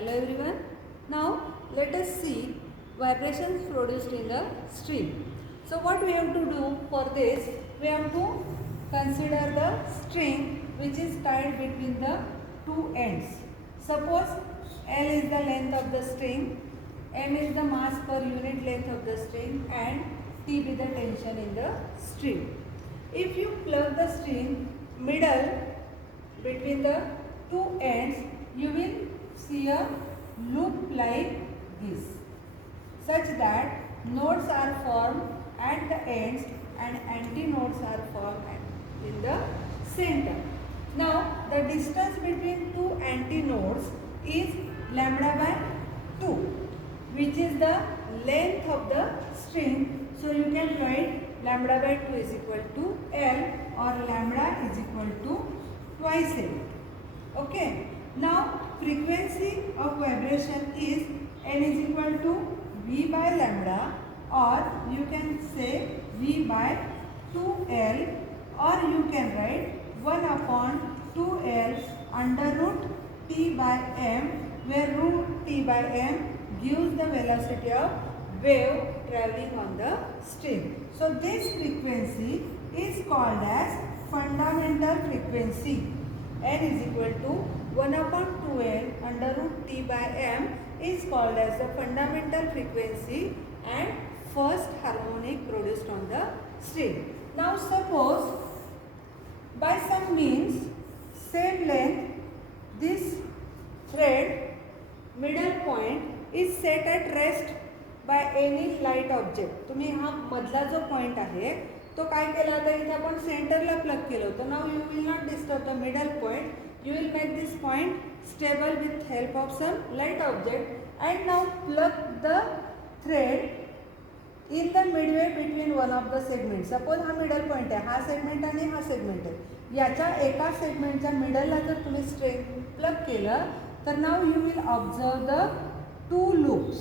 Hello everyone. Now let us see vibrations produced in the string. So what we have to do for this, we have to consider the string which is tied between the two ends. Suppose L is the length of the string, M is the mass per unit length of the string and T be the tension in the string. If you plug the string middle between the two ends, you will see a loop like this, such that nodes are formed at the ends and antinodes are formed in the center. Now the distance between two antinodes is lambda by 2, which is the length of the string. So you can write lambda by 2 is equal to L, or lambda is equal to twice L. Okay. Now frequency of vibration is N is equal to V by lambda, or you can say V by 2L, or you can write 1 upon 2L under root T by M, where root T by M gives the velocity of wave traveling on the string. So this frequency is called as fundamental frequency. N is equal to 1 upon 2L under root T by M is called as the fundamental frequency and first harmonic produced on the string. Now suppose by some means same length this thread middle point is set at rest by any light object. तुम्ही हा मधला जो point आहे तो काय केला, आता इथे आपण सेंटरला प्लग केलं होतं. Now you will not disturb the middle point. You will make this point stable with help of some light object, and now plug the thread in the midway between one of the segments. Suppose हा middle point आहे, हा segment आणि हा segment आहे. याच्या एका segmentच्या middleला जर तुम्ही string plug केलं तर now you will observe the two loops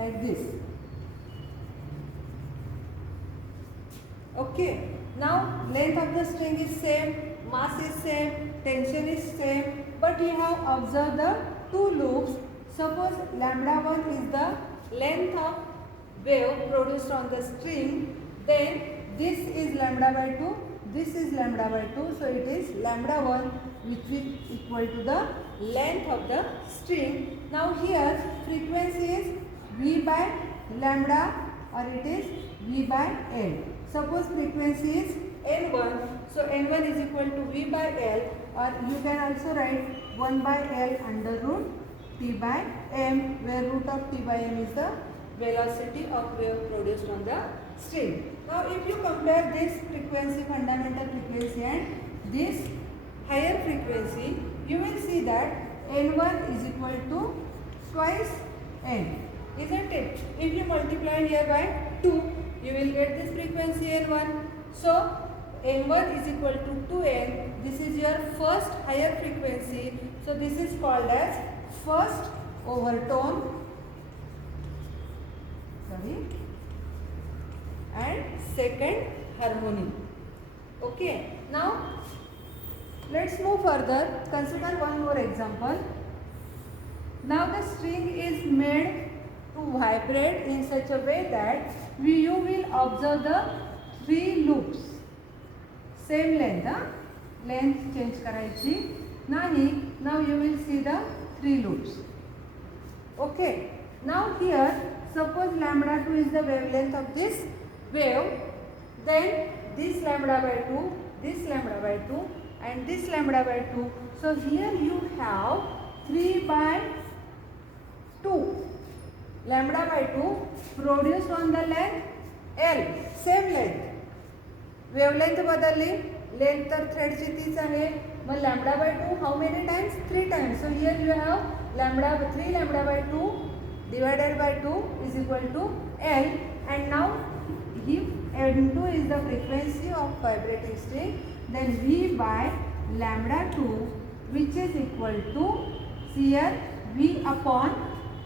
like this. Okay. Now length of the string is same, mass is same, tension is same, but you have observed the two loops. Suppose lambda 1 is the length of wave produced on the string, then this is lambda by 2, this is lambda by 2, so it is lambda 1 which is equal to the length of the string. Now here frequency is V by lambda, or it is V by L. Suppose frequency is N1, so N1 is equal to V by L, or you can also write 1 by L under root T by M, where root of T by M is the velocity of wave produced on the string. Now if you compare this frequency, fundamental frequency, and this higher frequency, you will see that N1 is equal to twice N, isn't it? If you multiply here by 2, you will get this frequency N1. So N1 is equal to 2N. This is your first higher frequency. So this is called as first overtone. And second harmony. Okay. Now let's move further. Consider one more example. Now the string is made to vibrate in such a way that you will observe the three loops. Same length, length change करायची नाही. Now you will see the three loops. Okay. Now here suppose lambda 2 is the wavelength of this wave, then this lambda by 2, this lambda by 2, and this lambda by 2. So here you have 3 by 2 lambda by 2 produced on the length L, same length. Wavelength बदलली, length तर थ्रेडची तीच आहे. मग lambda by 2 how many times? 3 times. So here you have lambda 3 lambda by 2 divided by 2 is equal to L, and now if N2 is the frequency of vibrating string, then V by lambda 2, which is equal to, here V upon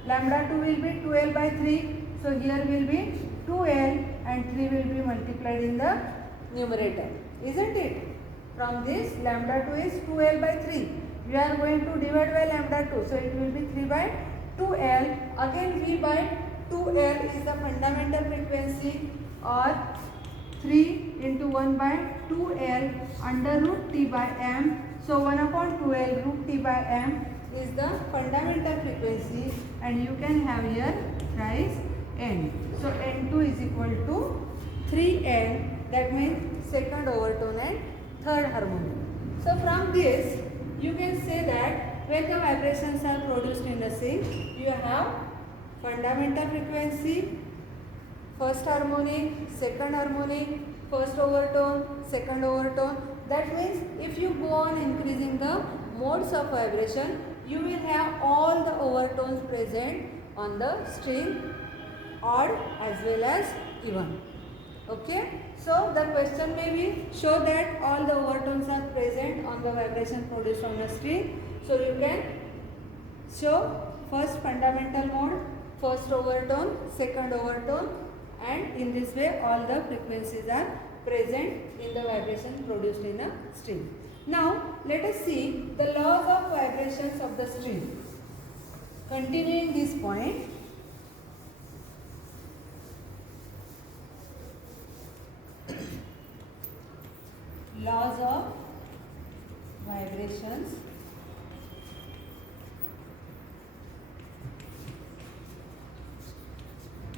lambda 2 will be 2L by 3, so here will be 2L and 3 will be multiplied in the numerator, isn't it? From this lambda 2 is 2L by 3. you are going to divide by lambda 2. So it will be 3 by 2L. Again V by 2L is the fundamental frequency, or 3 into 1 by 2L under root T by M. So 1 upon 2L root T by M is the fundamental frequency, and you can have here thrice N. So N2 is equal to 3N, that means second overtone and third harmonic. So from this you can say that when the vibrations are produced in the string, you have fundamental frequency, first harmonic, second harmonic, first overtone, second overtone. That means if you go on increasing the modes of vibration, you will have all the overtones present on the string, odd as well as even. Okay, so the question may be show that all the overtones are present on the vibration produced from the string. So you can show first fundamental mode, first overtone, second overtone, and in this way all the frequencies are present in the vibration produced in a string. Now let us see the laws of vibrations of the string. Continuing this point, laws of vibrations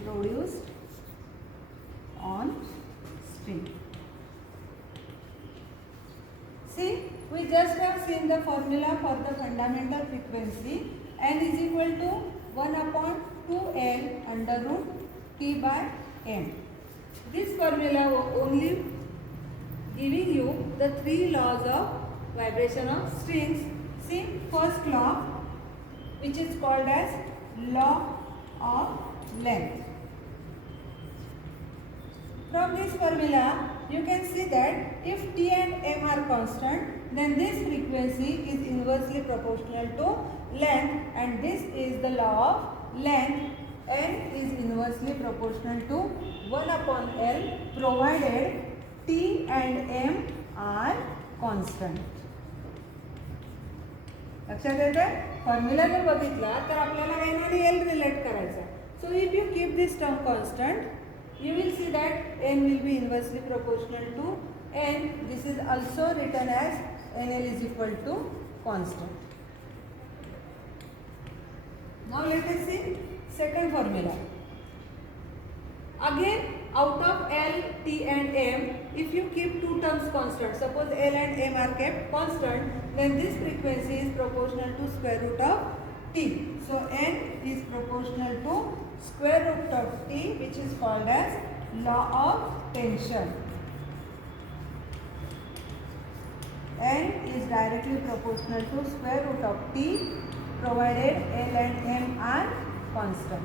produced on string. See, we just have seen the formula for the fundamental frequency. N is equal to 1 upon 2L under root T by M. This formula only giving you the three laws of vibration of strings. See, first law, which is called as law of length. From this formula, you can see that if T and M are constant, then this frequency is inversely proportional to length, and this is the law of length. N is inversely proportional to 1 upon L, provided T and M are constant. लक्षात येतं? Formula जर बघितला तर आपल्याला N आणि L relate करायचा. So if you keep this term constant, you will see that N will be inversely proportional to N. This is also written as NL is equal to constant. Now let us see second formula. Again, out of L, T and M, if you keep two terms constant, suppose L and M are kept constant, then this frequency is proportional to square root of T. So N is proportional to square root of T, which is called as law of tension. N is directly proportional to square root of T, provided L and M are constant.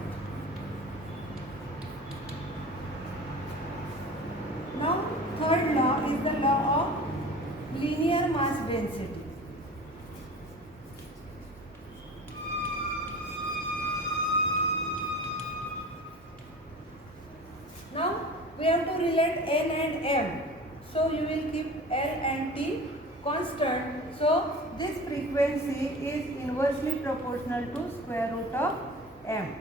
Now, third law is the law of linear mass density. Now, we have to relate N and M. So, you will keep L and T constant. So, this frequency is inversely proportional to square root of M.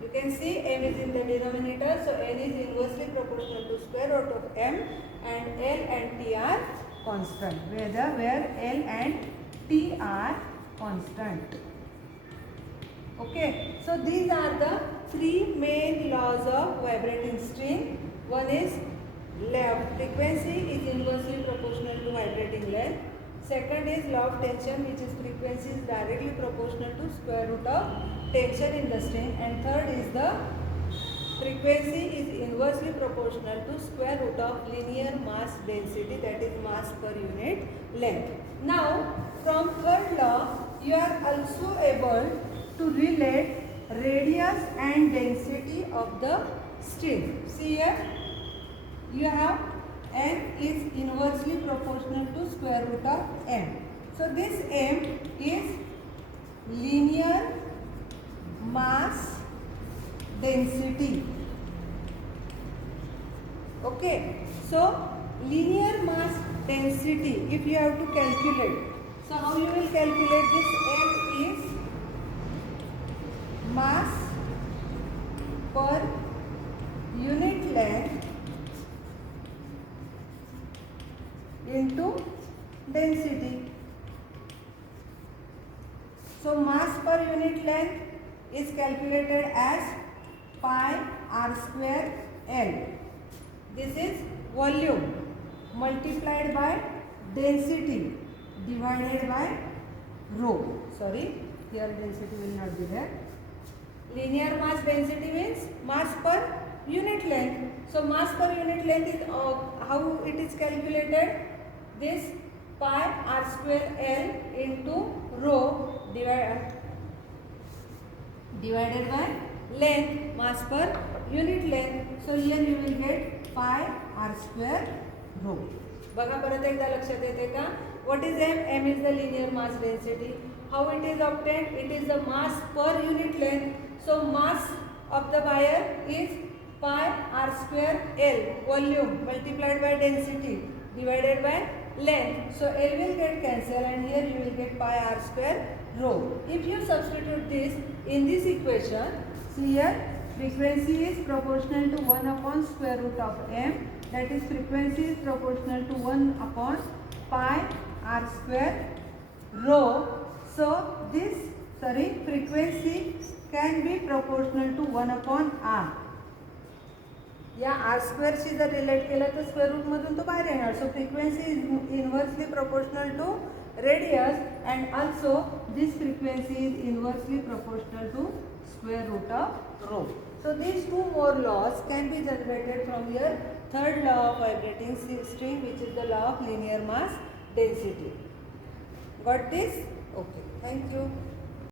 You can see M is in the denominator, so N is inversely proportional to square root of M, and L and T are constant, where L and T are constant. Okay, so these are the three main laws of vibrating string. One is frequency is inversely proportional to vibrating length. Second is law of tension, which is frequency is directly proportional to square root of tension in the string, and third is the frequency is inversely proportional to square root of linear mass density, that is mass per unit length. Now from third law you are also able to relate radius and density of the string. See here, you have N is inversely proportional to square root of M. So this M is linear mass density. Okay, so linear mass density, if you have to calculate, So how you will calculate this? M is mass per unit length into density. So mass per unit length is calculated as pi r square L. This is volume multiplied by density divided by rho. Sorry, here density will not be there. Linear mass density means mass per unit length. So mass per unit length is how it is calculated? This pi r square L into rho divided by length, mass per unit length. So here you will get pi r square rho. बघा परत एकदा लक्षात येते का? What is M? M is the linear mass density. How it is obtained? It is the mass per unit length. So mass of the wire is pi r square L, volume multiplied by density divided by length. So L will get cancelled and here you will get pi r square rho. If you substitute this in this equation, see here frequency is proportional to 1 upon square root of M. That is frequency is proportional to 1 upon pi r square rho. So this frequency can be proportional to 1 upon r. या r square शी जर relate केलं तर square root मधून तो बाहेर येणार. So frequency is inversely proportional to radius and also this frequency is inversely proportional to square root of rho. So these two more laws can be generated from your third law of vibrating string, which is the law of linear mass density. Got this? Okay. Thank you.